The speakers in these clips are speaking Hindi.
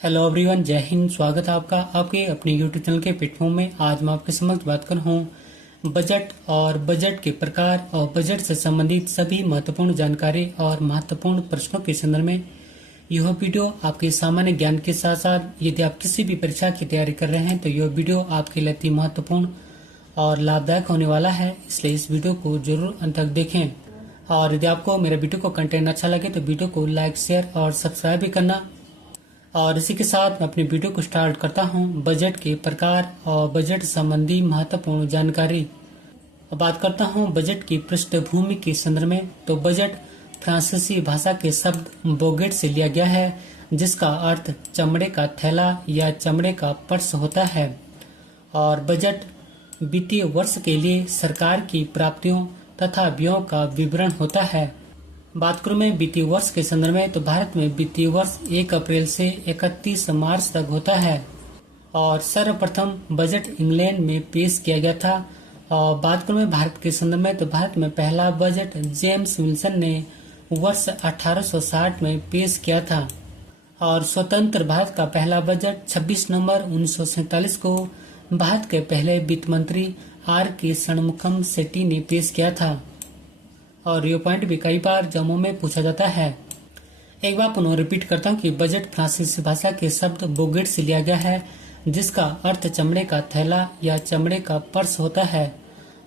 हेलो एवरीवन, जय हिंद। स्वागत है आपका आपके अपने यूट्यूब चैनल के प्लेटफॉर्म में। आज मैं आपके समक्ष बात कर रहा हूँ बजट और बजट के प्रकार और बजट से संबंधित सभी महत्वपूर्ण जानकारी और महत्वपूर्ण प्रश्नों के संदर्भ में। यह वीडियो आपके सामान्य ज्ञान के साथ साथ यदि आप किसी भी परीक्षा की तैयारी कर रहे हैं तो यह वीडियो आपके लिए अति महत्वपूर्ण और लाभदायक होने वाला है, इसलिए इस वीडियो को जरूर अंत तक देखें। और यदि आपको मेरे वीडियो को कंटेंट अच्छा लगे तो वीडियो को लाइक, शेयर और सब्सक्राइब भी करना। और इसी के साथ मैं अपनी वीडियो को स्टार्ट करता हूं। बजट के प्रकार और बजट संबंधी महत्वपूर्ण जानकारी। अब बात करता हूं बजट की पृष्ठभूमि के संदर्भ में। तो बजट फ्रांसीसी भाषा के शब्द बोगेट से लिया गया है, जिसका अर्थ चमड़े का थैला या चमड़े का पर्स होता है। और बजट वित्तीय वर्ष के लिए सरकार की प्राप्तियों तथा व्ययों का विवरण होता है। बात करूं मैं वित्तीय वर्ष के संदर्भ में, तो भारत में वित्तीय वर्ष 1 अप्रैल से 31 मार्च तक होता है। और सर्वप्रथम बजट इंग्लैंड में पेश किया गया था। और बात करूं मैं भारत के संदर्भ में, तो भारत में पहला बजट जेम्स विल्सन ने वर्ष 1860 में पेश किया था। और स्वतंत्र भारत का पहला बजट 26 नवंबर 1947 को भारत के पहले वित्त मंत्री आर के षणमुखम सेठी ने पेश किया था। और ये पॉइंट भी कई बार जम्मू में पूछा जाता है। एक बार पुनः रिपीट करता हूँ कि बजट फ्रांसीसी भाषा के शब्द बोगेट से लिया गया है, जिसका अर्थ चमड़े का थैला या चमड़े का पर्स होता है।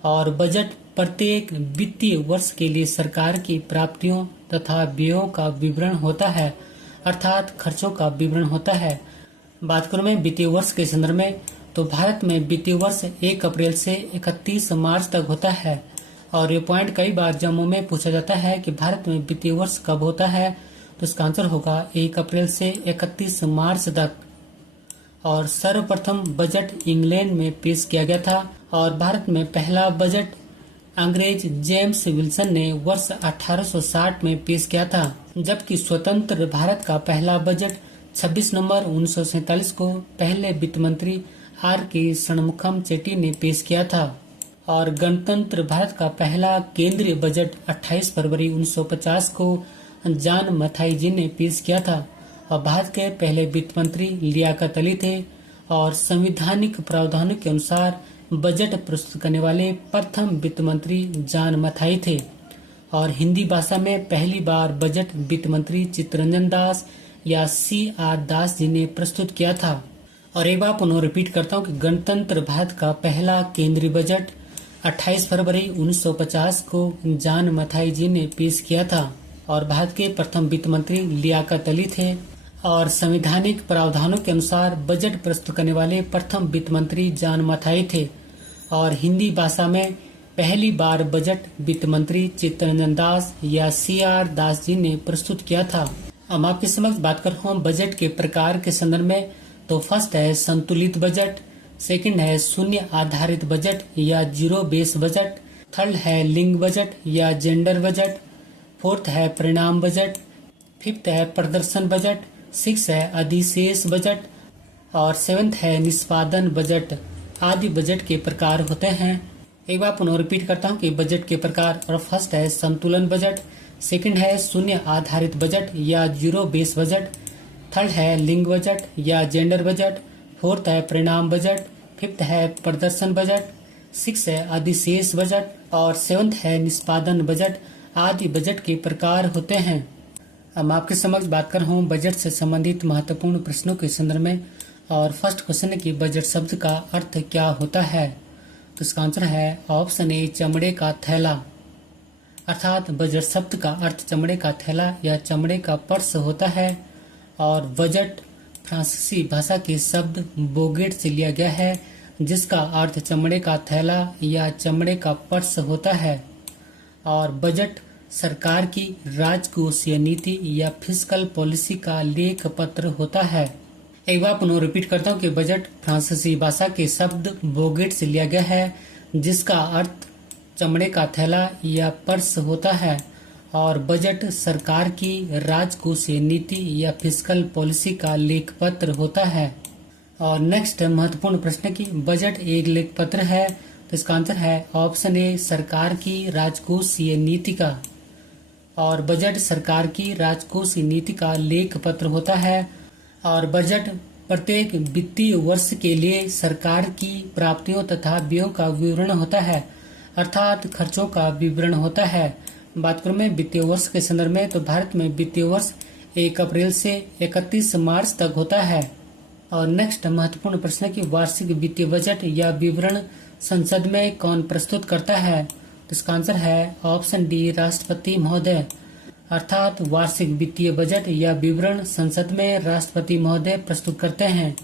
और बजट प्रत्येक वित्तीय वर्ष के लिए सरकार की प्राप्तियों तथा व्ययों का विवरण होता है, अर्थात खर्चों का विवरण होता है। बात करूं मैं वित्तीय वर्ष के संदर्भ में, तो भारत में वित्तीय वर्ष 1 अप्रैल से 31 मार्च तक होता है। और ये पॉइंट कई बार जम्मू में पूछा जाता है कि भारत में वित्तीय वर्ष कब होता है, तो इसका आंसर होगा 1 अप्रैल से 31 मार्च तक। और सर्वप्रथम बजट इंग्लैंड में पेश किया गया था। और भारत में पहला बजट अंग्रेज जेम्स विल्सन ने वर्ष 1860 में पेश किया था, जबकि स्वतंत्र भारत का पहला बजट 26 नवंबर 1947 को पहले वित्त मंत्री आर के षणमुखम सेठी ने पेश किया था। और गणतंत्र भारत का पहला केंद्रीय बजट 28 फरवरी 1950 को जॉन मथाई जी ने पेश किया था। और भारत के पहले वित्त मंत्री लियाकत अली थे। और संवैधानिक प्रावधानों के अनुसार बजट प्रस्तुत करने वाले प्रथम वित्त मंत्री जॉन मथाई थे। और हिंदी भाषा में पहली बार बजट वित्त मंत्री चित्तरंजन दास या CR दास जी ने प्रस्तुत किया था। और एक बार पुनः रिपीट करता हूँ कि गणतंत्र भारत का पहला केंद्रीय बजट 28 फरवरी 1950 को जॉन मथाई जी ने पेश किया था। और भारत के प्रथम वित्त मंत्री लियाकत अली थे। और संवैधानिक प्रावधानों के अनुसार बजट प्रस्तुत करने वाले प्रथम वित्त मंत्री जॉन मथाई थे। और हिंदी भाषा में पहली बार बजट वित्त मंत्री चित्तरंजन दास या CR दास जी ने प्रस्तुत किया था। अब आपके समक्ष बात कर रहा हूँ बजट के प्रकार के संदर्भ में। तो फर्स्ट है संतुलित बजट, सेकंड है शून्य आधारित बजट या जीरो बेस बजट, थर्ड है लिंग बजट या जेंडर बजट, फोर्थ है परिणाम बजट, फिफ्थ है प्रदर्शन बजट, सिक्स है अधिशेष बजट और सेवेंथ है निष्पादन बजट आदि बजट के प्रकार होते हैं। एक बार पुनः रिपीट करता हूँ कि बजट के प्रकार। और फर्स्ट है संतुलन बजट, सेकंड है शून्य आधारित बजट या जीरो बेस बजट, थर्ड है लिंग बजट या जेंडर बजट, फोर्थ है परिणाम बजट, फिफ्थ है प्रदर्शन बजट, सिक्स है अधिशेष बजट और सेवंथ है निष्पादन बजट आदि बजट के प्रकार होते हैं। अब मैं आपके समक्ष बात कर रहा हूँ बजट से संबंधित महत्वपूर्ण प्रश्नों के संदर्भ में। और फर्स्ट क्वेश्चन है कि बजट शब्द का अर्थ क्या होता है, तो इसका आंसर है ऑप्शन ए चमड़े का थैला। अर्थात बजट शब्द का अर्थ चमड़े का थैला या चमड़े का पर्स होता है। और बजट फ्रांसीसी भाषा के शब्द बोगेट से लिया गया है, जिसका अर्थ चमड़े का थैला या चमड़े का पर्स होता है। और बजट सरकार की राजकोषीय नीति या फिस्कल पॉलिसी का लेख पत्र होता है। एक बार पुनः रिपीट करता हूँ कि बजट फ्रांसीसी भाषा के शब्द बोगेट से लिया गया है, जिसका अर्थ चमड़े का थैला या पर्स होता है। और बजट सरकार की राजकोषीय नीति या फिस्कल पॉलिसी का लेख पत्र होता है। और नेक्स्ट महत्वपूर्ण प्रश्न की बजट एक लेख पत्र है, तो इसका आंसर है ऑप्शन ए सरकार की राजकोषीय नीति का। और बजट सरकार की राजकोषीय नीति का लेख पत्र होता है। और बजट प्रत्येक वित्तीय वर्ष के लिए सरकार की प्राप्तियों तथा व्ययों का विवरण होता है, अर्थात खर्चों का विवरण होता है। बात करूं मैं वित्तीय वर्ष के संदर्भ में, तो भारत में वित्तीय वर्ष 1 अप्रैल से 31 मार्च तक होता है। और नेक्स्ट महत्वपूर्ण प्रश्न है कि वार्षिक वित्तीय बजट या विवरण संसद में कौन प्रस्तुत करता है? तो इसका आंसर है ऑप्शन डी, राष्ट्रपति महोदय। अर्थात वार्षिक वित्तीय बजट या विवरण संसद में राष्ट्रपति महोदय प्रस्तुत करते हैं।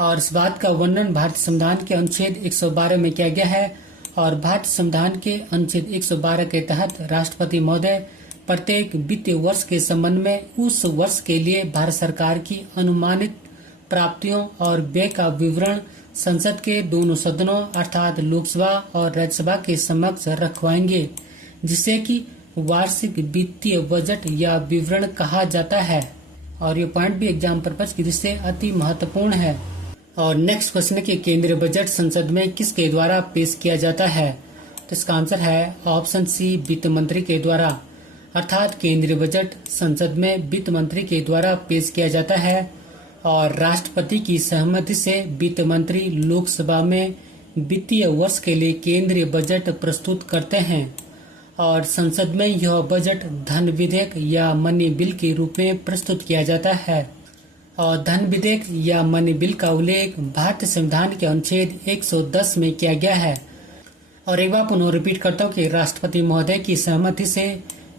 और इस बात का वर्णन भारतीय संविधान के अनुच्छेद 112 में किया गया है। और भारतीय संविधान के अनुच्छेद 112 के तहत राष्ट्रपति महोदय प्रत्येक वित्तीय वर्ष के संबंध में उस वर्ष के लिए भारत सरकार की अनुमानित प्राप्तियों और व्यय का विवरण संसद के दोनों सदनों अर्थात लोकसभा और राज्यसभा के समक्ष रखवाएंगे, जिसे कि वार्षिक वित्तीय बजट या विवरण कहा जाता है। और ये पॉइंट भी एग्जाम पर्पज की दृष्टि से अति महत्वपूर्ण है। और नेक्स्ट क्वेश्चन है कि केंद्रीय बजट संसद में किसके द्वारा पेश किया जाता है? तो इसका आंसर है ऑप्शन सी, वित्त मंत्री के द्वारा। अर्थात केंद्रीय बजट संसद में वित्त मंत्री के द्वारा पेश किया जाता है और राष्ट्रपति की सहमति से वित्त मंत्री लोकसभा में वित्तीय वर्ष के लिए केंद्रीय बजट प्रस्तुत करते हैं। और संसद में यह बजट धन विधेयक या मनी बिल के रूप में प्रस्तुत किया जाता है। और धन विधेयक या मनी बिल का उल्लेख भारतीय संविधान के अनुच्छेद 110 में किया गया है। और एक बार पुनः रिपीट करता हूँ कि राष्ट्रपति महोदय की सहमति से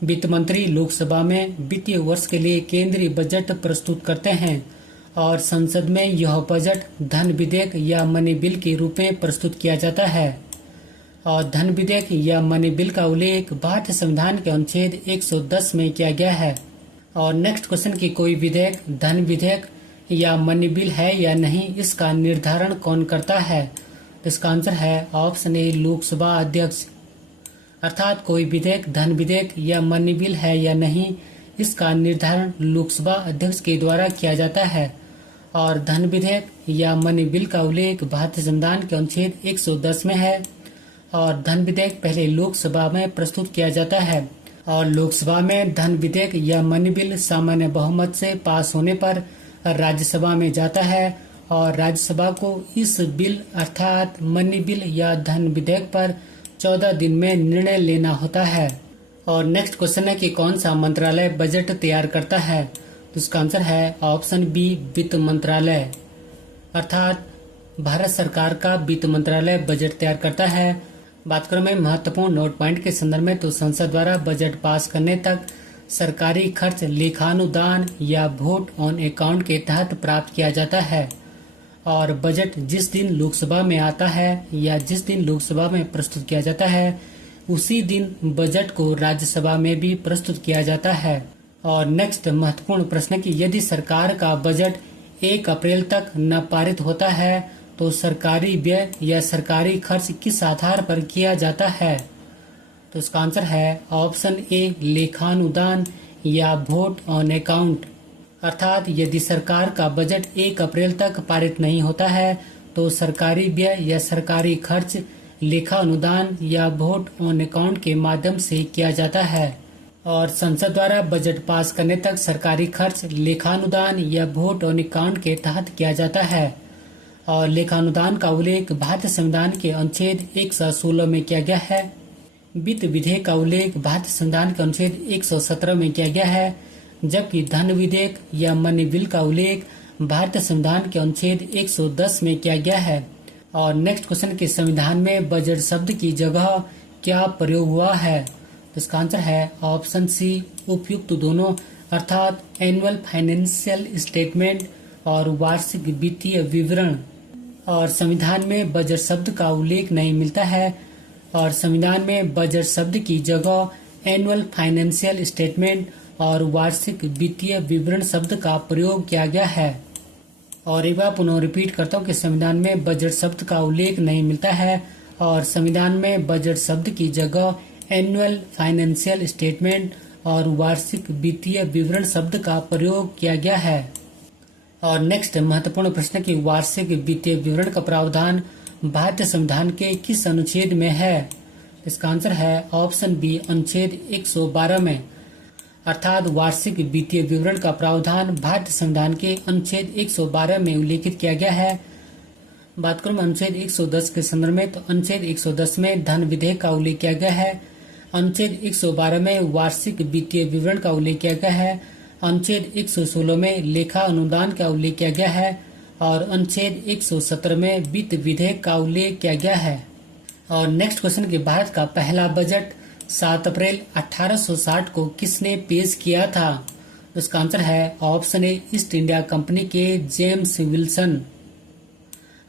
वित्त मंत्री लोकसभा में वित्तीय वर्ष के लिए केंद्रीय बजट प्रस्तुत करते हैं और संसद में यह बजट धन विधेयक या मनी बिल के रूप में प्रस्तुत किया जाता है। और धन विधेयक या मनी बिल का उल्लेख भारतीय संविधान के अनुच्छेद 110 में किया गया है। और नेक्स्ट क्वेश्चन की कोई विधेयक धन विधेयक या मनी बिल है या नहीं, इसका निर्धारण कौन करता है? तो इसका आंसर है ऑप्शन ए, लोकसभा अध्यक्ष। अर्थात कोई विधेयक धन विधेयक या मनी बिल है या नहीं, इसका निर्धारण लोकसभा अध्यक्ष के द्वारा किया जाता है। और धन विधेयक या मनी बिल का उल्लेख भारतीय संविधान के अनुच्छेद 110 में है। और धन विधेयक पहले लोकसभा में प्रस्तुत किया जाता है और लोकसभा में धन विधेयक या मनी बिल सामान्य बहुमत से पास होने पर राज्यसभा में जाता है और राज्यसभा को इस बिल अर्थात मनी बिल या धन विधेयक पर 14 दिन में निर्णय लेना होता है। और नेक्स्ट क्वेश्चन है कि कौन सा मंत्रालय बजट तैयार करता है? तो इसका आंसर है ऑप्शन बी, वित्त मंत्रालय। अर्थात भारत सरकार का वित्त मंत्रालय बजट तैयार करता है। बात करूं मैं महत्वपूर्ण नोट पॉइंट के संदर्भ में, तो संसद द्वारा बजट पास करने तक सरकारी खर्च लेखानुदान या वोट ऑन अकाउंट के तहत प्राप्त किया जाता है। और बजट जिस दिन लोकसभा में आता है या जिस दिन लोकसभा में प्रस्तुत किया जाता है, उसी दिन बजट को राज्यसभा में भी प्रस्तुत किया जाता है। और नेक्स्ट महत्वपूर्ण प्रश्न कि यदि सरकार का बजट 1 अप्रैल तक न पारित होता है तो सरकारी व्यय या सरकारी खर्च किस आधार पर किया जाता है? तो इसका आंसर है ऑप्शन ए, लेखानुदान या वोट ऑन अकाउंट। अर्थात यदि सरकार का बजट 1 अप्रैल तक पारित नहीं होता है तो सरकारी व्यय या सरकारी खर्च लेखानुदान या वोट ऑन अकाउंट के माध्यम से किया जाता है। और संसद द्वारा बजट पास करने तक सरकारी खर्च लेखानुदान या वोट ऑन अकाउंट के तहत किया जाता है। और लेखानुदान का उल्लेख भारतीय संविधान के अनुच्छेद 116 में किया गया है। वित्त विधेयक का उल्लेख भारतीय संविधान के अनुच्छेद 117 में किया गया है, जबकि धन विधेयक या मनी बिल का उल्लेख भारतीय संविधान के अनुच्छेद 110 में किया गया है। और नेक्स्ट क्वेश्चन के संविधान में बजट शब्द की जगह क्या प्रयोग हुआ है? तो इसका आंसर है ऑप्शन सी, उपयुक्त दोनों। अर्थात एनुअल फाइनेंशियल स्टेटमेंट और वार्षिक वित्तीय विवरण। और संविधान में बजट शब्द का उल्लेख नहीं मिलता है और संविधान में बजट शब्द की जगह एनुअल फाइनेंशियल स्टेटमेंट और वार्षिक वित्तीय विवरण शब्द का प्रयोग किया गया है। और एक बार पुनः रिपीट करता हूँ कि संविधान में बजट शब्द का उल्लेख नहीं मिलता है और संविधान में बजट शब्द की जगह एनुअल फाइनेंशियल स्टेटमेंट और वार्षिक वित्तीय विवरण शब्द का प्रयोग किया गया है। और नेक्स्ट महत्वपूर्ण प्रश्न की वार्षिक वित्तीय विवरण का प्रावधान भारतीय संविधान के किस अनुच्छेद में है? इसका आंसर है ऑप्शन बी, अनुच्छेद 112 में। अर्थात वार्षिक वित्तीय विवरण का प्रावधान भारतीय संविधान के अनुच्छेद 112 में उल्लेखित किया गया है। बात करूं अनुच्छेद 110 के संदर्भ में, तो अनुच्छेद 110 में धन विधेयक का उल्लेख किया गया है। अनुच्छेद 112 में वार्षिक वित्तीय विवरण का उल्लेख किया गया है। अनुच्छेद 116 में लेखा अनुदान का उल्लेख किया गया है और अनुच्छेद 117 में वित्त विधेयक का उल्लेख किया गया है। और नेक्स्ट क्वेश्चन कि भारत का पहला बजट 7 अप्रैल 1860 को किसने पेश किया था? उसका आंसर है option A, east India company के जेम्स विल्सन।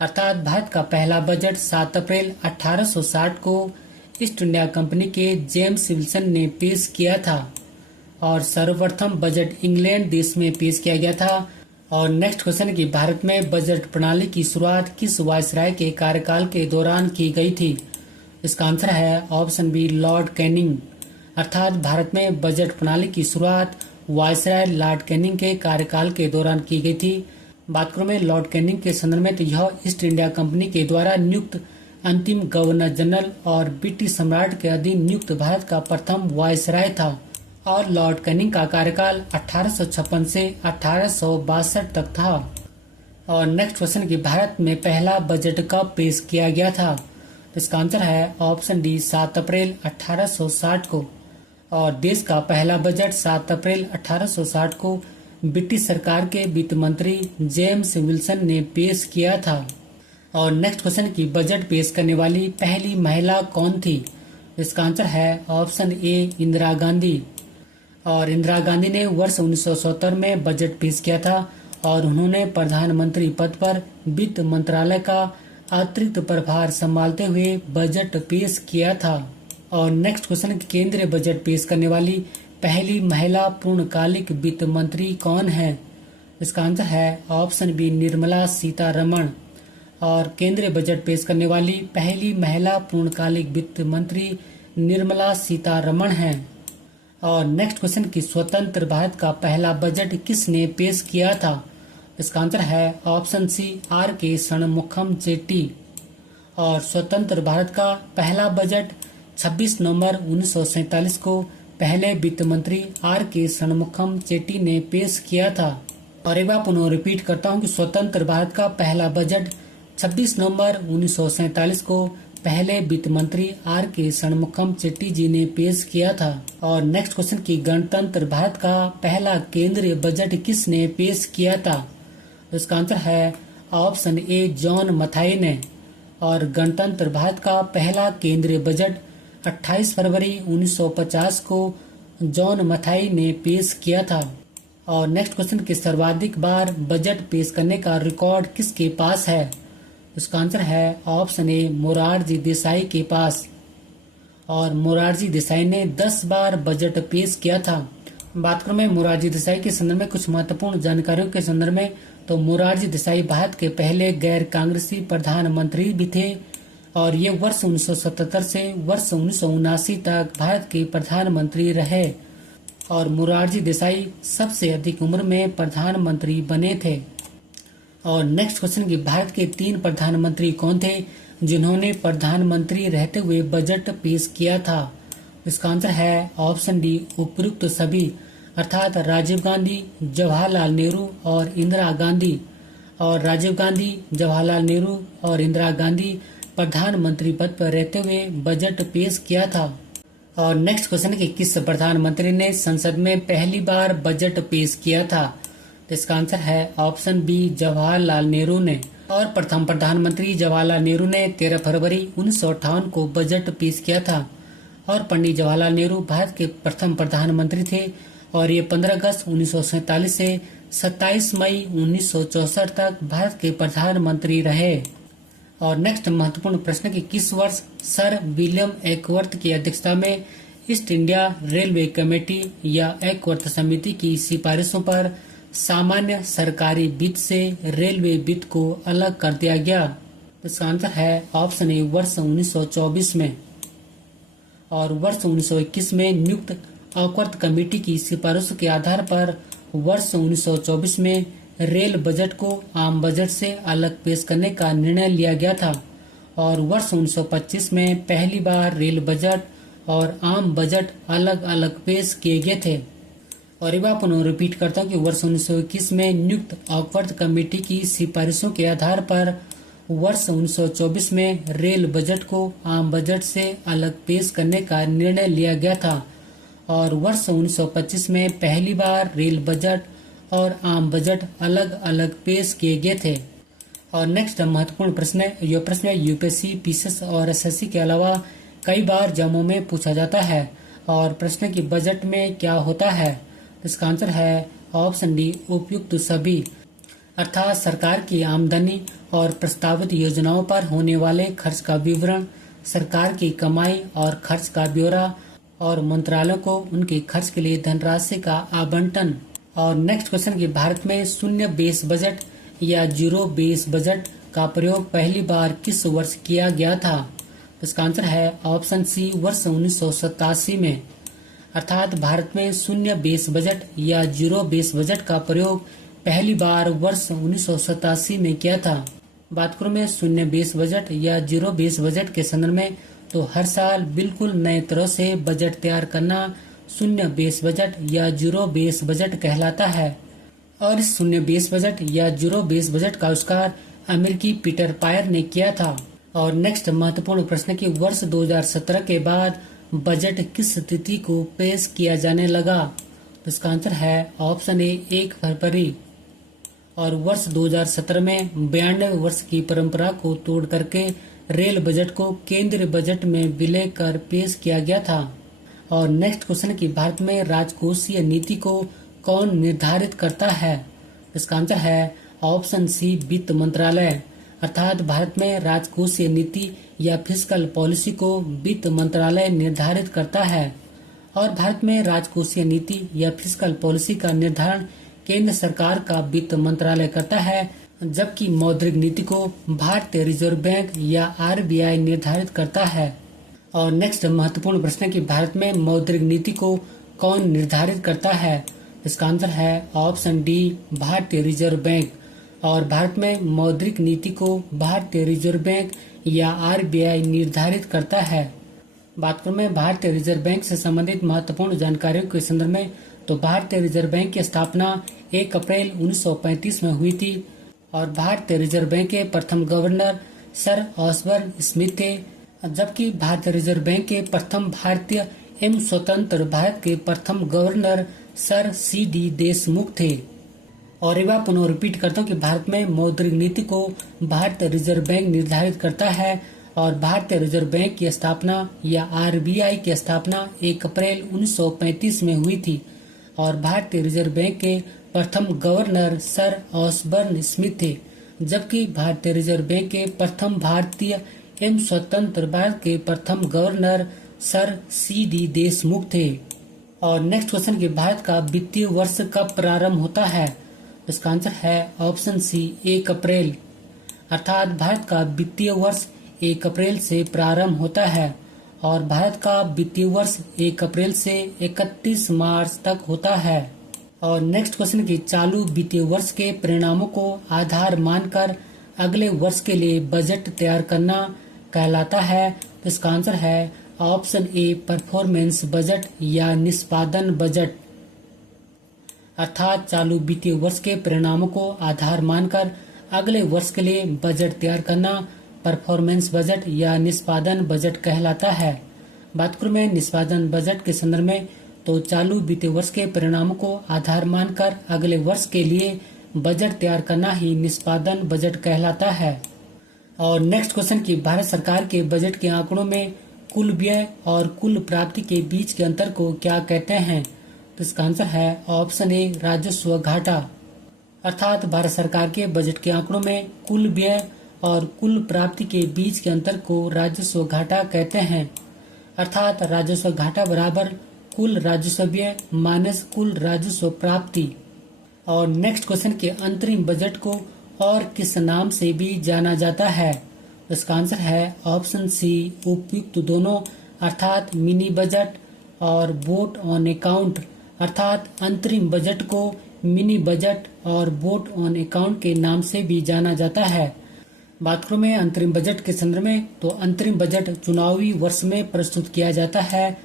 अर्थात भारत का पहला बजट 7 अप्रैल 1860 को ईस्ट इंडिया कंपनी के जेम्स विल्सन ने पेश किया था और सर्वप्रथम बजट इंग्लैंड देश में पेश किया गया था। और नेक्स्ट क्वेश्चन कि भारत में बजट प्रणाली की शुरुआत किस वायसराय के कार्यकाल के दौरान की गई थी? इसका आंसर है ऑप्शन बी, लॉर्ड कैनिंग। अर्थात भारत में बजट प्रणाली की शुरुआत वायसराय लॉर्ड कैनिंग के कार्यकाल के दौरान की गई थी। बात करूं मैं लॉर्ड कैनिंग के संदर्भ में, तो यह ईस्ट इंडिया कंपनी के द्वारा नियुक्त अंतिम गवर्नर जनरल और ब्रिटिश सम्राट के अधीन नियुक्त भारत का प्रथम वायसराय था और लॉर्ड कैनिंग का कार्यकाल 1856 से 1862 तक था। और नेक्स्ट क्वेश्चन कि भारत में पहला बजट कब पेश किया गया था? इसका आंसर है ऑप्शन डी, 7 अप्रैल 1860 को। और देश का पहला बजट 7 अप्रैल 1860 को ब्रिटिश सरकार के वित्त मंत्री जेम्स विल्सन ने पेश किया था। और नेक्स्ट क्वेश्चन की बजट पेश करने वाली पहली महिला कौन थी? इसका आंसर है ऑप्शन ए, इंदिरा गांधी। और इंदिरा गांधी ने वर्ष 1970 में बजट पेश किया था और उन्होंने प्रधानमंत्री पद पर वित्त मंत्रालय का अतिरिक्त प्रभार संभालते हुए बजट पेश किया था। और नेक्स्ट क्वेश्चन, केंद्रीय बजट पेश करने वाली पहली महिला पूर्णकालिक वित्त मंत्री कौन है? इसका आंसर है ऑप्शन बी, निर्मला सीतारमण। और केंद्रीय बजट पेश करने वाली पहली महिला पूर्णकालिक वित्त मंत्री निर्मला सीतारमण हैं। और नेक्स्ट क्वेश्चन की स्वतंत्र भारत का पहला बजट किसने पेश किया था? इसका आंसर है ऑप्शन सी, आर के षणमुखम चेट्टी। और स्वतंत्र भारत का पहला बजट 26 नवंबर 1947 को पहले वित्त मंत्री आर के षणमुखम चेट्टी ने पेश किया था। और एक बार पुनः रिपीट करता हूं कि स्वतंत्र भारत का पहला बजट 26 नवंबर 1947 को पहले वित्त मंत्री आर के षणमुखम चेट्टी जी ने पेश किया था। और नेक्स्ट क्वेश्चन की गणतंत्र भारत का पहला केंद्रीय बजट किसने पेश किया था? इसका आंसर है ऑप्शन ए, जॉन मथाई ने। और गणतंत्र भारत का पहला केंद्रीय बजट 28 फरवरी 1950 को जॉन मथाई ने पेश किया था। और नेक्स्ट क्वेश्चन की सर्वाधिक बार बजट पेश करने का रिकॉर्ड किसके पास है? इसका आंसर है ऑप्शन ए, मोरारजी देसाई के पास। और मोरारजी देसाई ने 10 बार बजट पेश किया था। बात करूं मैं मोरारजी देसाई के संदर्भ में कुछ महत्वपूर्ण जानकारियों के संदर्भ में, तो मोरारजी देसाई भारत के पहले गैर कांग्रेसी प्रधानमंत्री भी थे और ये वर्ष 1977 से वर्ष 1979 तक भारत के प्रधानमंत्री रहे। और मोरारजी देसाई सबसे अधिक उम्र में प्रधानमंत्री बने थे। और नेक्स्ट क्वेश्चन की भारत के 3 प्रधानमंत्री कौन थे जिन्होंने प्रधानमंत्री रहते हुए बजट पेश किया था? इसका आंसर है ऑप्शन डी, उपयुक्त सभी। अर्थात राजीव गांधी, जवाहरलाल नेहरू और इंदिरा गांधी। और राजीव गांधी, जवाहरलाल नेहरू और इंदिरा गांधी प्रधानमंत्री पद पर रहते हुए बजट पेश किया था। और नेक्स्ट क्वेश्चन कि किस प्रधानमंत्री ने संसद में पहली बार बजट पेश किया था? इसका आंसर है ऑप्शन बी, जवाहरलाल नेहरू ने। और प्रथम प्रधानमंत्री जवाहरलाल नेहरू ने 13 फरवरी 1958 को बजट पेश किया था। और पंडित जवाहरलाल नेहरू भारत के प्रथम प्रधानमंत्री थे और ये 15 अगस्त 1947 से 27 मई 1964 तक भारत के प्रधानमंत्री रहे। और नेक्स्ट महत्वपूर्ण प्रश्न कि किस वर्ष सर विलियम एकवर्थ की अध्यक्षता में ईस्ट इंडिया रेलवे कमेटी या एकवर्थ समिति की सिफारिशों पर सामान्य सरकारी वित्त से रेलवे वित्त को अलग कर दिया गया? इसका आंसर है ऑप्शन ए, वर्ष 1924 में। और वर्ष 1921 में नियुक्त एकवर्थ कमेटी की सिफारिशों के आधार पर वर्ष 1924 में रेल बजट को आम बजट से अलग पेश करने का निर्णय लिया गया था। और वर्ष 1925 में पहली बार रेल बजट और आम बजट अलग अलग पेश किए गए थे। और एक बार पुनः रिपीट करता हूँ कि वर्ष 1921 में नियुक्त ऑकवर्थ कमेटी की सिफारिशों के आधार पर वर्ष 1924 में रेल बजट को आम बजट से अलग पेश करने का निर्णय लिया गया था और वर्ष 1925 में पहली बार रेल बजट और आम बजट अलग अलग पेश किए गए थे। और नेक्स्ट महत्वपूर्ण प्रश्न है, यह प्रश्न यूपीएससी, पीसीएस और एसएससी के अलावा कई बार एग्जामों में पूछा जाता है। और प्रश्न की बजट में क्या होता है? इसका आंसर है ऑप्शन डी, उपयुक्त सभी, अर्थात सरकार की आमदनी और प्रस्तावित योजनाओं पर होने वाले खर्च का विवरण, सरकार की कमाई और खर्च का ब्यौरा और मंत्रालयों को उनके खर्च के लिए धनराशि का आवंटन। और नेक्स्ट क्वेश्चन की भारत में शून्य बेस बजट या जीरो बेस बजट का प्रयोग पहली बार किस वर्ष किया गया था? इसका आंसर है ऑप्शन सी, वर्ष 1987 में। अर्थात भारत में शून्य बेस बजट या जीरो बेस बजट का प्रयोग पहली बार वर्ष 1987 में किया था। बात करूं मैं शून्य बेस बजट या जीरो बेस बजट के संदर्भ में, तो हर साल बिल्कुल नए तरह से बजट तैयार करना शून्य बेस बजट या जीरो बेस बजट कहलाता है। और इस शून्य बेस बजट या जीरो बेस बजट का आविष्कार अमेरिकी पीटर पायर ने किया था। और नेक्स्ट महत्वपूर्ण प्रश्न की वर्ष 2017 के बाद बजट किस तिथि को पेश किया जाने लगा? तो इसका आंसर है ऑप्शन ए, 1 फरवरी। और वर्ष 2017 में 92 वर्ष की परंपरा को तोड़ करके रेल बजट को केंद्रीय बजट में विलय कर पेश किया गया था। और नेक्स्ट क्वेश्चन की भारत में राजकोषीय नीति को कौन निर्धारित करता है? इसका आंसर है ऑप्शन सी, वित्त मंत्रालय। अर्थात भारत में राजकोषीय नीति या फिस्कल पॉलिसी को वित्त मंत्रालय निर्धारित करता है। और भारत में राजकोषीय नीति या फिस्कल पॉलिसी का निर्धारण केंद्र सरकार का वित्त मंत्रालय करता है, जबकि मौद्रिक नीति को भारतीय रिजर्व बैंक या आरबीआई निर्धारित करता है। और नेक्स्ट महत्वपूर्ण प्रश्न की भारत में मौद्रिक नीति को कौन निर्धारित करता है? इसका आंसर है ऑप्शन डी, भारतीय रिजर्व बैंक। और भारत में मौद्रिक नीति को भारतीय रिजर्व बैंक या आरबीआई निर्धारित करता है। बात करूं मैं भारतीय रिजर्व बैंक से संबंधित महत्वपूर्ण जानकारियों के संदर्भ में, तो भारतीय रिजर्व बैंक की स्थापना 1 अप्रैल 1935 में हुई थी। और भारतीय रिजर्व बैंक के प्रथम गवर्नर सर ऑसबर्न स्मिथ थे, जबकि भारतीय रिजर्व बैंक के प्रथम भारतीय एवं स्वतंत्र भारत के प्रथम गवर्नर सर सी.डी. देशमुख थे। और एक बार पुनः रिपीट करता हूँ कि भारत में मौद्रिक नीति को भारतीय रिजर्व बैंक निर्धारित करता है। और भारतीय रिजर्व बैंक की स्थापना या आरबीआई की स्थापना 1 अप्रैल 1935 में हुई थी। और भारतीय रिजर्व बैंक के प्रथम गवर्नर सर ऑसबर्न स्मिथ थे, जबकि भारतीय रिजर्व बैंक के प्रथम भारतीय एवं स्वतंत्र भारत के प्रथम गवर्नर सर सी.डी. देशमुख थे। और नेक्स्ट क्वेश्चन की भारत का वित्तीय वर्ष कब प्रारंभ होता है? इसका आंसर है ऑप्शन सी, 1 अप्रैल। अर्थात भारत का वित्तीय वर्ष 1 अप्रैल से प्रारंभ होता है। और भारत का वित्तीय वर्ष 1 अप्रैल से 31 मार्च तक होता है। और नेक्स्ट क्वेश्चन की चालू वित्तीय वर्ष के परिणामों को आधार मानकर अगले वर्ष के लिए बजट तैयार करना कहलाता है। तो इसका आंसर है ऑप्शन ए, परफॉर्मेंस बजट या निष्पादन बजट। अर्थात चालू वित्तीय वर्ष के परिणामों को आधार मानकर अगले वर्ष के लिए बजट तैयार करना परफॉर्मेंस बजट या निष्पादन बजट कहलाता है। बात करूं मैं निष्पादन बजट के संदर्भ में, तो चालू वित्तीय वर्ष के परिणामों को आधार मानकर अगले वर्ष के लिए बजट तैयार करना ही निष्पादन बजट कहलाता है। और नेक्स्ट क्वेश्चन की भारत सरकार के बजट के आंकड़ों में कुल व्यय और कुल प्राप्ति के बीच के अंतर को क्या कहते हैं? तो इसका आंसर है ऑप्शन ए, राजस्व घाटा। अर्थात भारत सरकार के बजट के आंकड़ों में कुल व्यय और कुल प्राप्ति के बीच के अंतर को राजस्व घाटा कहते हैं। अर्थात राजस्व घाटा बराबर कुल राजस्व व्यय माइनस कुल राजस्व प्राप्ति। और नेक्स्ट क्वेश्चन के अंतरिम बजट को और किस नाम से भी जाना जाता है? इसका आंसर है ऑप्शन सी, उपयुक्त दोनों। अर्थात मिनी बजट और वोट ऑन अकाउंट। अर्थात अंतरिम बजट को मिनी बजट और वोट ऑन अकाउंट के नाम से भी जाना जाता है। बात करूं मैं अंतरिम बजट के संदर्भ में, तो अंतरिम बजट चुनावी वर्ष में प्रस्तुत किया जाता है।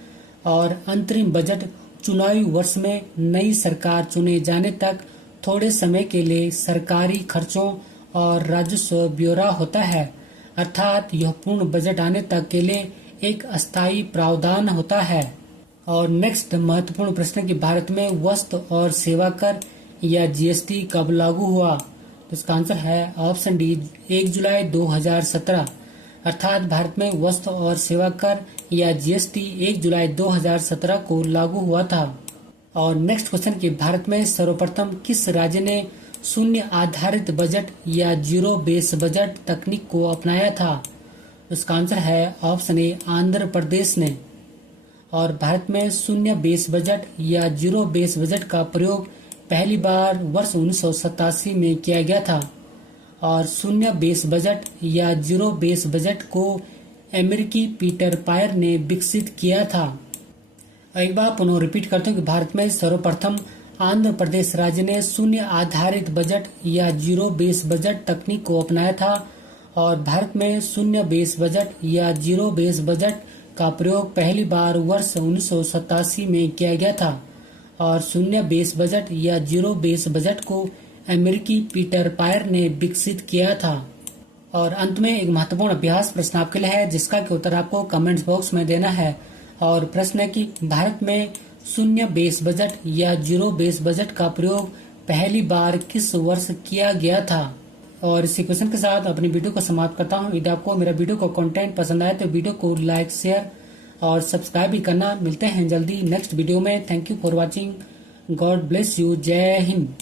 और अंतरिम बजट चुनावी वर्ष में नई सरकार चुने जाने तक थोड़े समय के लिए सरकारी खर्चों और राजस्व ब्यौरा होता है, अर्थात यह पूर्ण बजट आने तक के लिए एक अस्थायी प्रावधान होता है। और नेक्स्ट महत्वपूर्ण प्रश्न कि भारत में वस्तु और सेवा कर या जीएसटी कब लागू हुआ? तो इसका आंसर है ऑप्शन डी 1 जुलाई 2017, अर्थात भारत में वस्तु और सेवा कर या जीएसटी 1 जुलाई 2017 को लागू हुआ था। और नेक्स्ट क्वेश्चन कि भारत में सर्वप्रथम किस राज्य ने शून्य आधारित बजट या जीरो बेस बजट तकनीक को अपनाया था? इसका आंसर है ऑप्शन ए आंध्र प्रदेश ने। और भारत में शून्य बेस बजट या जीरो बेस बजट का प्रयोग पहली बार वर्ष 1987 में किया गया था। और शून्य बेस बजट या जीरो बेस बजट को अमेरिकी पीटर पायर ने विकसित किया था। एक बार पुनः रिपीट करते हैं कि भारत में सर्वप्रथम आंध्र प्रदेश राज्य ने शून्य आधारित बजट या जीरो बेस बजट तकनीक को अपनाया था। और भारत में शून्य बेस बजट या जीरो बेस बजट का प्रयोग पहली बार वर्ष 1987 में किया गया था। और शून्य बेस बजट या जीरो बेस बजट को अमेरिकी पीटर पायर ने विकसित किया था। और अंत में एक महत्वपूर्ण अभ्यास प्रश्न आपके लिए है, जिसका कि उत्तर आपको कमेंट्स बॉक्स में देना है। और प्रश्न है कि भारत में शून्य बेस बजट या जीरो बेस बजट का प्रयोग पहली बार किस वर्ष किया गया था? और इसी क्वेश्चन के साथ अपनी वीडियो को समाप्त करता हूँ। यदि आपको मेरा वीडियो को कंटेंट पसंद आए तो वीडियो को लाइक, शेयर और सब्सक्राइब भी करना। मिलते हैं जल्दी नेक्स्ट वीडियो में। Thank you for watching. God bless you. जय हिंद।